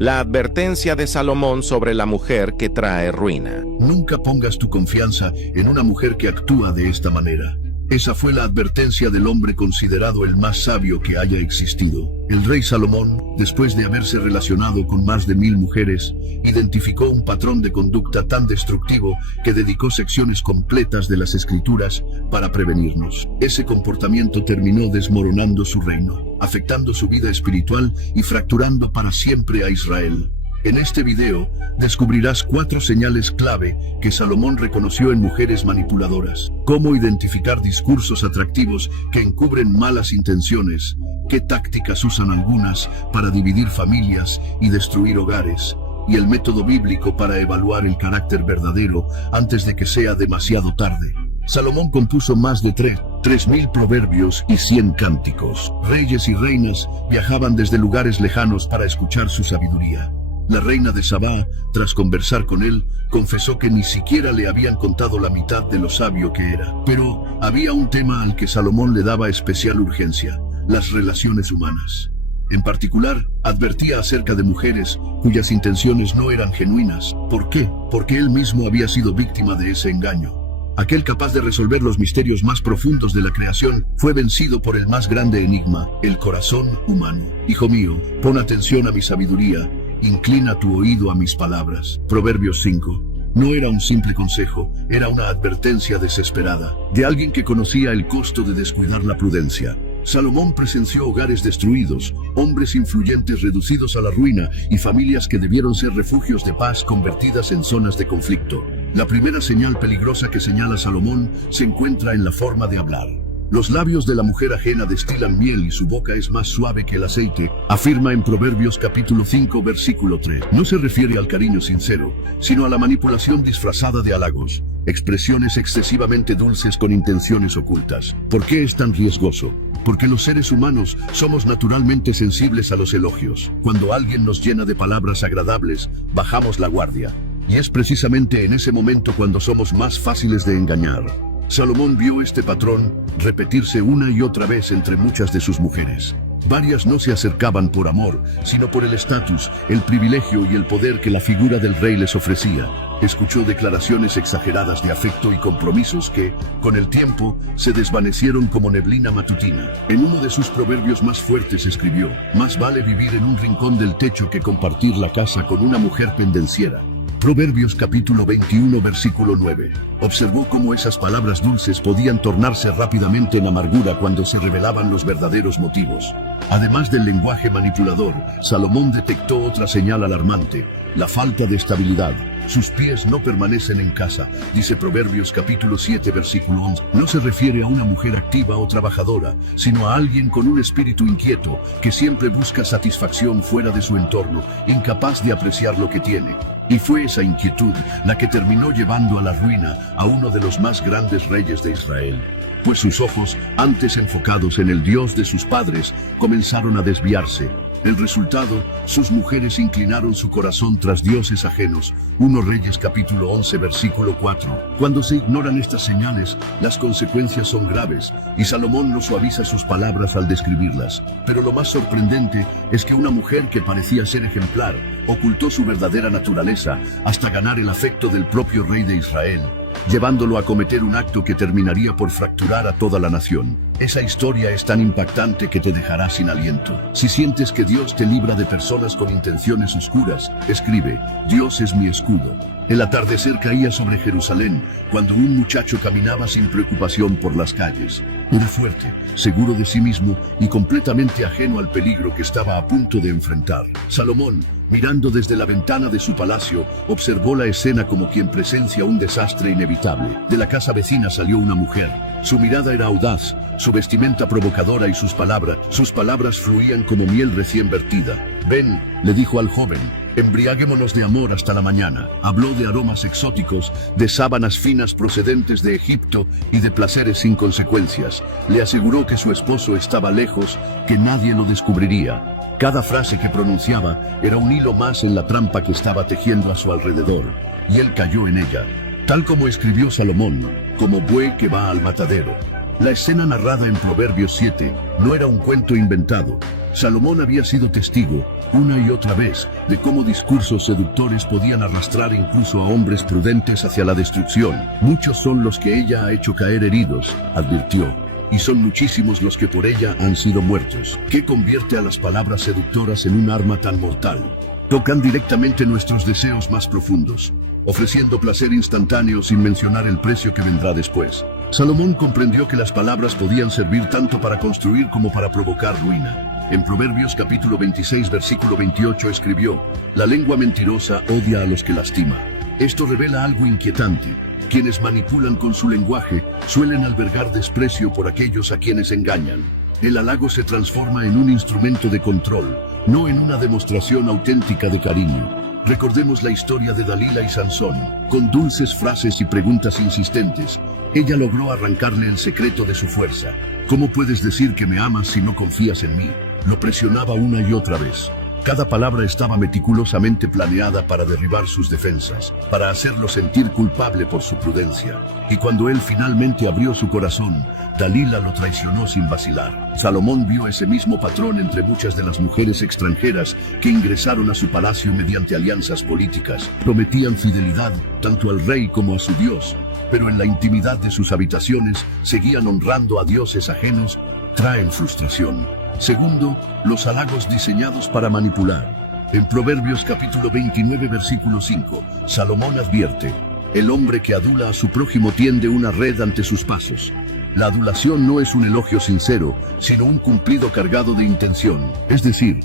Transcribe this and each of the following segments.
La advertencia de Salomón sobre la mujer que trae ruina. Nunca pongas tu confianza en una mujer que actúa de esta manera. Esa fue la advertencia del hombre considerado el más sabio que haya existido. El rey Salomón, después de haberse relacionado con más de 1000 mujeres, identificó un patrón de conducta tan destructivo que dedicó secciones completas de las Escrituras para prevenirnos. Ese comportamiento terminó desmoronando su reino, afectando su vida espiritual y fracturando para siempre a Israel. En este video, descubrirás 4 señales clave que Salomón reconoció en mujeres manipuladoras. Cómo identificar discursos atractivos que encubren malas intenciones. Qué tácticas usan algunas para dividir familias y destruir hogares. Y el método bíblico para evaluar el carácter verdadero antes de que sea demasiado tarde. Salomón compuso más de 3.000 proverbios y 100 cánticos. Reyes y reinas viajaban desde lugares lejanos para escuchar su sabiduría. La reina de Sabá, tras conversar con él, confesó que ni siquiera le habían contado la mitad de lo sabio que era. Pero había un tema al que Salomón le daba especial urgencia: las relaciones humanas. En particular, advertía acerca de mujeres cuyas intenciones no eran genuinas. ¿Por qué? Porque él mismo había sido víctima de ese engaño. Aquel capaz de resolver los misterios más profundos de la creación fue vencido por el más grande enigma: el corazón humano. Hijo mío, pon atención a mi sabiduría. Inclina tu oído a mis palabras. Proverbios 5. No era un simple consejo, era una advertencia desesperada, de alguien que conocía el costo de descuidar la prudencia. Salomón presenció hogares destruidos, hombres influyentes reducidos a la ruina y familias que debieron ser refugios de paz convertidas en zonas de conflicto. La primera señal peligrosa que señala Salomón se encuentra en la forma de hablar. Los labios de la mujer ajena destilan miel y su boca es más suave que el aceite, afirma en Proverbios capítulo 5 versículo 3. No se refiere al cariño sincero, sino a la manipulación disfrazada de halagos, expresiones excesivamente dulces con intenciones ocultas. ¿Por qué es tan riesgoso? Porque los seres humanos somos naturalmente sensibles a los elogios. Cuando alguien nos llena de palabras agradables, bajamos la guardia. Y es precisamente en ese momento cuando somos más fáciles de engañar. Salomón vio este patrón repetirse una y otra vez entre muchas de sus mujeres. Varias no se acercaban por amor, sino por el estatus, el privilegio y el poder que la figura del rey les ofrecía. Escuchó declaraciones exageradas de afecto y compromisos que, con el tiempo, se desvanecieron como neblina matutina. En uno de sus proverbios más fuertes escribió: más vale vivir en un rincón del techo que compartir la casa con una mujer pendenciera. Proverbios capítulo 21 versículo 9. Observó cómo esas palabras dulces podían tornarse rápidamente en amargura cuando se revelaban los verdaderos motivos. Además del lenguaje manipulador, Salomón detectó otra señal alarmante: la falta de estabilidad. Sus pies no permanecen en casa, dice Proverbios capítulo 7 versículo 11. No se refiere a una mujer activa o trabajadora, sino a alguien con un espíritu inquieto, que siempre busca satisfacción fuera de su entorno, incapaz de apreciar lo que tiene. Y fue esa inquietud la que terminó llevando a la ruina a uno de los más grandes reyes de Israel. Pues sus ojos, antes enfocados en el Dios de sus padres, comenzaron a desviarse. El resultado, sus mujeres inclinaron su corazón tras dioses ajenos. 1 Reyes capítulo 11 versículo 4. Cuando se ignoran estas señales, las consecuencias son graves, y Salomón no suaviza sus palabras al describirlas. Pero lo más sorprendente es que una mujer que parecía ser ejemplar ocultó su verdadera naturaleza hasta ganar el afecto del propio rey de Israel, llevándolo a cometer un acto que terminaría por fracturar a toda la nación. Esa historia es tan impactante que te dejará sin aliento. Si sientes que Dios te libra de personas con intenciones oscuras, escribe: Dios es mi escudo. El atardecer caía sobre Jerusalén cuando un muchacho caminaba sin preocupación por las calles. Era fuerte, seguro de sí mismo y completamente ajeno al peligro que estaba a punto de enfrentar. Salomón, mirando desde la ventana de su palacio, observó la escena como quien presencia un desastre inevitable. De la casa vecina salió una mujer. Su mirada era audaz, su vestimenta provocadora y sus palabras fluían como miel recién vertida. Ven, le dijo al joven, embriaguémonos de amor hasta la mañana. Habló de aromas exóticos, de sábanas finas procedentes de Egipto y de placeres sin consecuencias. Le aseguró que su esposo estaba lejos, que nadie lo descubriría. Cada frase que pronunciaba era un hilo más en la trampa que estaba tejiendo a su alrededor, y él cayó en ella. Tal como escribió Salomón, como buey que va al matadero. La escena narrada en Proverbios 7 no era un cuento inventado. Salomón había sido testigo, una y otra vez, de cómo discursos seductores podían arrastrar incluso a hombres prudentes hacia la destrucción. Muchos son los que ella ha hecho caer heridos, advirtió, y son muchísimos los que por ella han sido muertos. ¿Qué convierte a las palabras seductoras en un arma tan mortal? Tocan directamente nuestros deseos más profundos, ofreciendo placer instantáneo sin mencionar el precio que vendrá después. Salomón comprendió que las palabras podían servir tanto para construir como para provocar ruina. En Proverbios capítulo 26 versículo 28 escribió: «La lengua mentirosa odia a los que lastima». Esto revela algo inquietante. Quienes manipulan con su lenguaje suelen albergar desprecio por aquellos a quienes engañan. El halago se transforma en un instrumento de control, no en una demostración auténtica de cariño. Recordemos la historia de Dalila y Sansón. Con dulces frases y preguntas insistentes, ella logró arrancarle el secreto de su fuerza. ¿Cómo puedes decir que me amas si no confías en mí? Lo presionaba una y otra vez. Cada palabra estaba meticulosamente planeada para derribar sus defensas, para hacerlo sentir culpable por su prudencia. Y cuando él finalmente abrió su corazón, Dalila lo traicionó sin vacilar. Salomón vio ese mismo patrón entre muchas de las mujeres extranjeras que ingresaron a su palacio mediante alianzas políticas. Prometían fidelidad tanto al rey como a su Dios, pero en la intimidad de sus habitaciones seguían honrando a dioses ajenos. Traen frustración. Segundo, los halagos diseñados para manipular. En Proverbios capítulo 29 versículo 5, Salomón advierte: «El hombre que adula a su prójimo tiende una red ante sus pasos». La adulación no es un elogio sincero, sino un cumplido cargado de intención. Es decir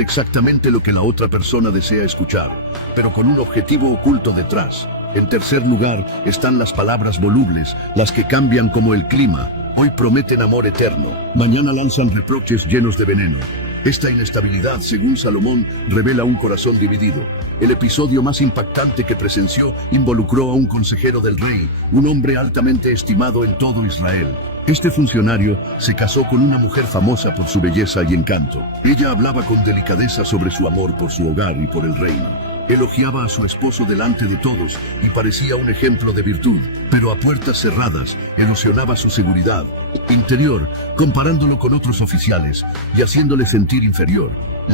exactamente lo que la otra persona desea escuchar, pero con un objetivo oculto detrás. En tercer lugar, están las palabras volubles, las que cambian como el clima. Hoy prometen amor eterno, mañana lanzan reproches llenos de veneno. Esta inestabilidad, según Salomón, revela un corazón dividido. El episodio más impactante que presenció involucró a un consejero del rey, un hombre altamente estimado en todo Israel. Este funcionario se casó con una mujer famosa por su belleza y encanto. Ella hablaba con delicadeza sobre su amor por su hogar y por el reino. Elogiaba a su esposo delante de todos y parecía un ejemplo de virtud, pero a puertas cerradas erosionaba su seguridad interior, comparándolo con otros oficiales y haciéndole sentir inferior.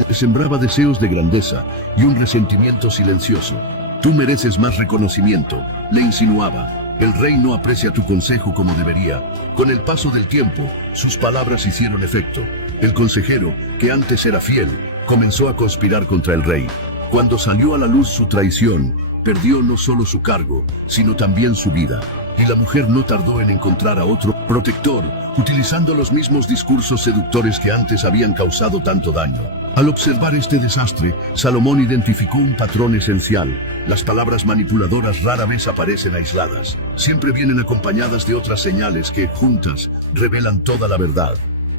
Le sembraba deseos de grandeza y un resentimiento silencioso. «Tú mereces más reconocimiento», le insinuaba. «El rey no aprecia tu consejo como debería». Con el paso del tiempo, sus palabras hicieron efecto. El consejero, que antes era fiel, comenzó a conspirar contra el rey. Cuando salió a la luz su traición, perdió no solo su cargo, sino también su vida. Y la mujer no tardó en encontrar a otro protector, utilizando los mismos discursos seductores que antes habían causado tanto daño. Al observar este desastre, Salomón identificó un patrón esencial. Las palabras manipuladoras rara vez aparecen aisladas. Siempre vienen acompañadas de otras señales que, juntas, revelan toda la verdad.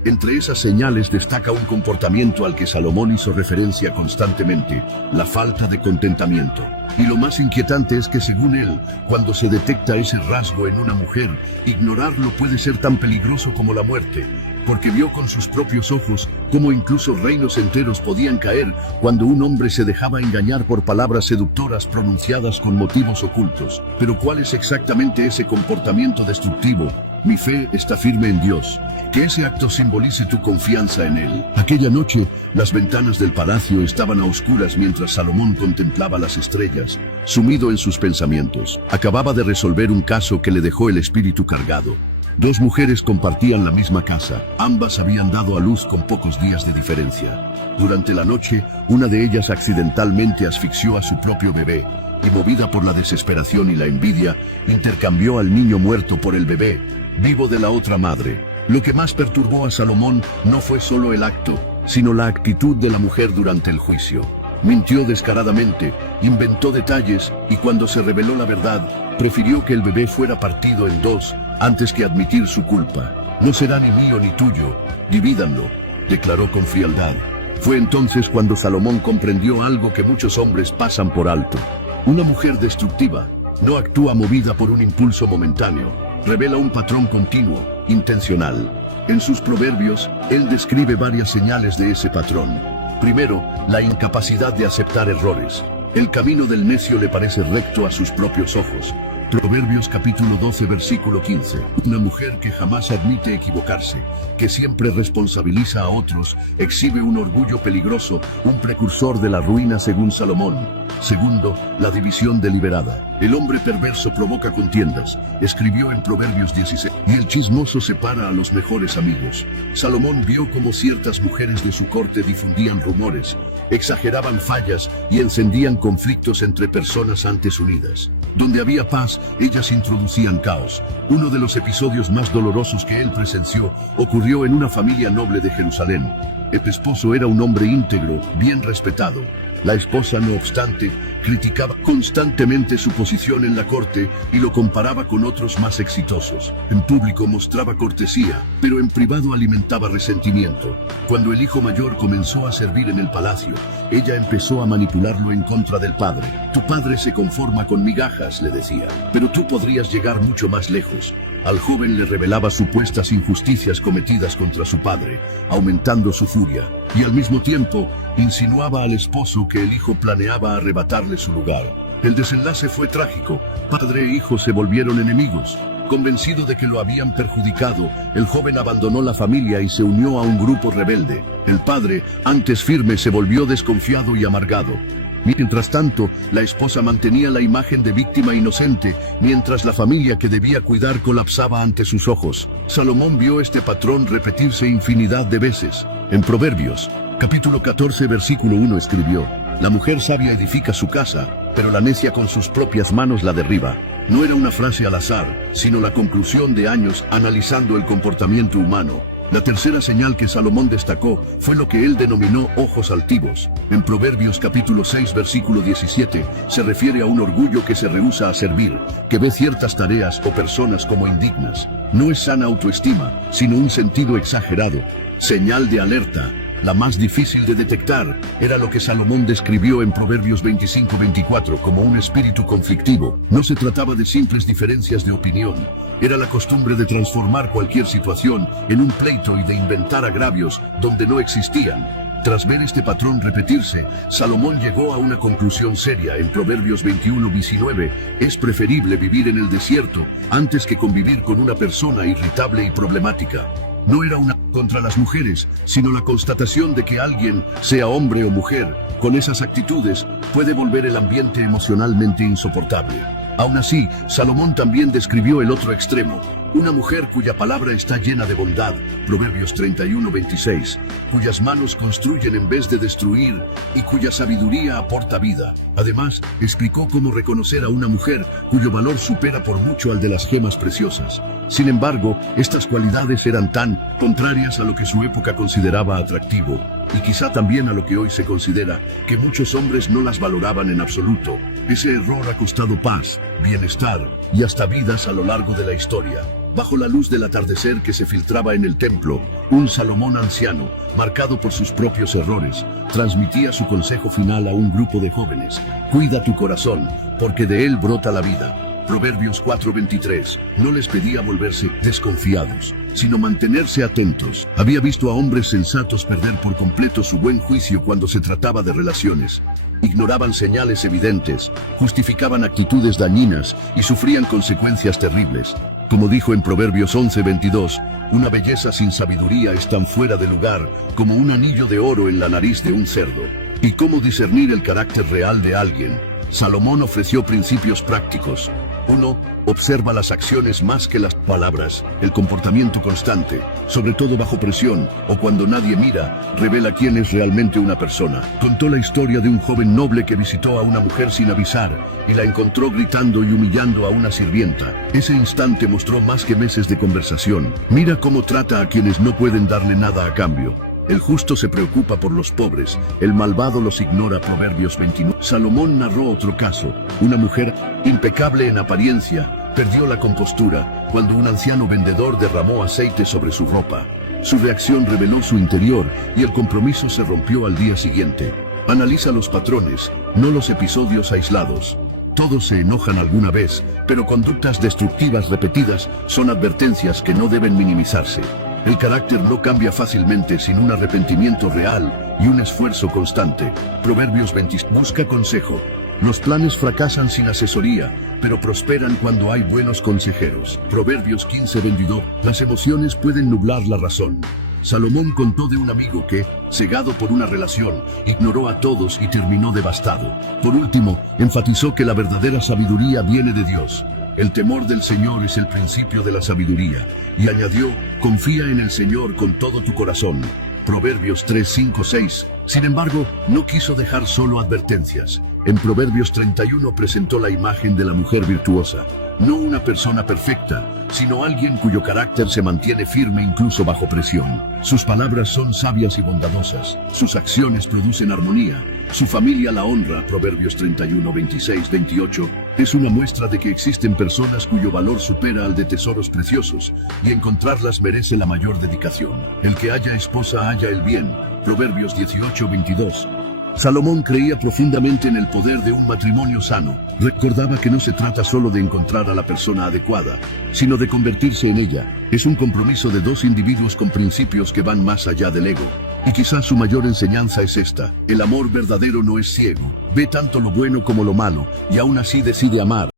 Entre esas señales destaca un comportamiento al que Salomón hizo referencia constantemente: la falta de contentamiento. Y lo más inquietante es que, según él, cuando se detecta ese rasgo en una mujer, ignorarlo puede ser tan peligroso como la muerte, porque vio con sus propios ojos cómo incluso reinos enteros podían caer cuando un hombre se dejaba engañar por palabras seductoras pronunciadas con motivos ocultos. Pero ¿cuál es exactamente ese comportamiento destructivo? Mi fe está firme en Dios. Que ese acto simbolice tu confianza en Él. Aquella noche, las ventanas del palacio estaban a oscuras mientras Salomón contemplaba las estrellas, sumido en sus pensamientos. Acababa de resolver un caso que le dejó el espíritu cargado. Dos mujeres compartían la misma casa. Ambas habían dado a luz con pocos días de diferencia. Durante la noche, una de ellas accidentalmente asfixió a su propio bebé, y movida por la desesperación y la envidia, intercambió al niño muerto por el bebé vivo de la otra madre. Lo que más perturbó a Salomón no fue solo el acto, sino la actitud de la mujer durante el juicio. Mintió descaradamente, inventó detalles y cuando se reveló la verdad, prefirió que el bebé fuera partido en dos antes que admitir su culpa. «No será ni mío ni tuyo, divídanlo», declaró con frialdad. Fue entonces cuando Salomón comprendió algo que muchos hombres pasan por alto. Una mujer destructiva no actúa movida por un impulso momentáneo. Revela un patrón continuo, intencional. En sus proverbios, él describe varias señales de ese patrón. Primero, la incapacidad de aceptar errores. El camino del necio le parece recto a sus propios ojos, Proverbios capítulo 12 versículo 15. Una mujer que jamás admite equivocarse, que siempre responsabiliza a otros, exhibe un orgullo peligroso, un precursor de la ruina según Salomón. Segundo, la división deliberada. El hombre perverso provoca contiendas, escribió en Proverbios 16, y el chismoso separa a los mejores amigos. Salomón vio cómo ciertas mujeres de su corte difundían rumores, exageraban fallas y encendían conflictos entre personas antes unidas. Donde había paz, ellas introducían caos. Uno de los episodios más dolorosos que él presenció ocurrió en una familia noble de Jerusalén. El esposo era un hombre íntegro, bien respetado. La esposa, no obstante, criticaba constantemente su posición en la corte y lo comparaba con otros más exitosos. En público mostraba cortesía, pero en privado alimentaba resentimiento. Cuando el hijo mayor comenzó a servir en el palacio, ella empezó a manipularlo en contra del padre. Tu padre se conforma con migajas, le decía, pero tú podrías llegar mucho más lejos. Al joven le revelaba supuestas injusticias cometidas contra su padre, aumentando su furia, y al mismo tiempo insinuaba al esposo que el hijo planeaba arrebatarle su lugar. El desenlace fue trágico. Padre e hijo se volvieron enemigos. Convencido de que lo habían perjudicado, el joven abandonó la familia y se unió a un grupo rebelde. El padre, antes firme, se volvió desconfiado y amargado. Mientras tanto, la esposa mantenía la imagen de víctima inocente, mientras la familia que debía cuidar colapsaba ante sus ojos. Salomón vio este patrón repetirse infinidad de veces. En Proverbios, capítulo 14, versículo 1 escribió: La mujer sabia edifica su casa, pero la necia con sus propias manos la derriba. No era una frase al azar, sino la conclusión de años analizando el comportamiento humano. La tercera señal que Salomón destacó fue lo que él denominó ojos altivos. En Proverbios capítulo 6 versículo 17 se refiere a un orgullo que se rehúsa a servir, que ve ciertas tareas o personas como indignas. No es sana autoestima, sino un sentido exagerado. Señal de alerta. La más difícil de detectar era lo que Salomón describió en Proverbios 25-24 como un espíritu conflictivo. No se trataba de simples diferencias de opinión. Era la costumbre de transformar cualquier situación en un pleito y de inventar agravios donde no existían. Tras ver este patrón repetirse, Salomón llegó a una conclusión seria en Proverbios 21-19. Es preferible vivir en el desierto antes que convivir con una persona irritable y problemática. No era una contra las mujeres, sino la constatación de que alguien, sea hombre o mujer, con esas actitudes, puede volver el ambiente emocionalmente insoportable. Aún así, Salomón también describió el otro extremo, una mujer cuya palabra está llena de bondad, Proverbios 31-26, cuyas manos construyen en vez de destruir y cuya sabiduría aporta vida. Además, explicó cómo reconocer a una mujer cuyo valor supera por mucho al de las gemas preciosas. Sin embargo, estas cualidades eran tan contrarias a lo que su época consideraba atractivo, y quizá también a lo que hoy se considera, que muchos hombres no las valoraban en absoluto. Ese error ha costado paz, bienestar y hasta vidas a lo largo de la historia. Bajo la luz del atardecer que se filtraba en el templo, un Salomón anciano, marcado por sus propios errores, transmitía su consejo final a un grupo de jóvenes: cuida tu corazón, porque de él brota la vida. Proverbios 4:23, no les pedía volverse desconfiados, sino mantenerse atentos. Había visto a hombres sensatos perder por completo su buen juicio cuando se trataba de relaciones. Ignoraban señales evidentes, justificaban actitudes dañinas y sufrían consecuencias terribles. Como dijo en Proverbios 11:22, una belleza sin sabiduría es tan fuera de lugar como un anillo de oro en la nariz de un cerdo. ¿Y cómo discernir el carácter real de alguien? Salomón ofreció principios prácticos. 1. Observa las acciones más que las palabras. El comportamiento constante, sobre todo bajo presión o cuando nadie mira, revela quién es realmente una persona. Contó la historia de un joven noble que visitó a una mujer sin avisar y la encontró gritando y humillando a una sirvienta. Ese instante mostró más que meses de conversación. Mira cómo trata a quienes no pueden darle nada a cambio. El justo se preocupa por los pobres, el malvado los ignora. Proverbios 29. Salomón narró otro caso. Una mujer, impecable en apariencia, perdió la compostura cuando un anciano vendedor derramó aceite sobre su ropa. Su reacción reveló su interior y el compromiso se rompió al día siguiente. Analiza los patrones, no los episodios aislados. Todos se enojan alguna vez, pero conductas destructivas repetidas son advertencias que no deben minimizarse. El carácter no cambia fácilmente sin un arrepentimiento real y un esfuerzo constante. Proverbios 20. Busca consejo. Los planes fracasan sin asesoría, pero prosperan cuando hay buenos consejeros. Proverbios 15:22. Las emociones pueden nublar la razón. Salomón contó de un amigo que, cegado por una relación, ignoró a todos y terminó devastado. Por último, enfatizó que la verdadera sabiduría viene de Dios. El temor del Señor es el principio de la sabiduría. Y añadió, confía en el Señor con todo tu corazón. Proverbios 3:5-6. Sin embargo, no quiso dejar solo advertencias. En Proverbios 31 presentó la imagen de la mujer virtuosa. No una persona perfecta, sino alguien cuyo carácter se mantiene firme incluso bajo presión. Sus palabras son sabias y bondadosas. Sus acciones producen armonía. Su familia la honra. Proverbios 31, 26, 28. Es una muestra de que existen personas cuyo valor supera al de tesoros preciosos, y encontrarlas merece la mayor dedicación. El que haya esposa halla el bien. Proverbios 18, 22. Salomón creía profundamente en el poder de un matrimonio sano. Recordaba que no se trata solo de encontrar a la persona adecuada, sino de convertirse en ella. Es un compromiso de dos individuos con principios que van más allá del ego. Y quizás su mayor enseñanza es esta: el amor verdadero no es ciego. Ve tanto lo bueno como lo malo, y aún así decide amar.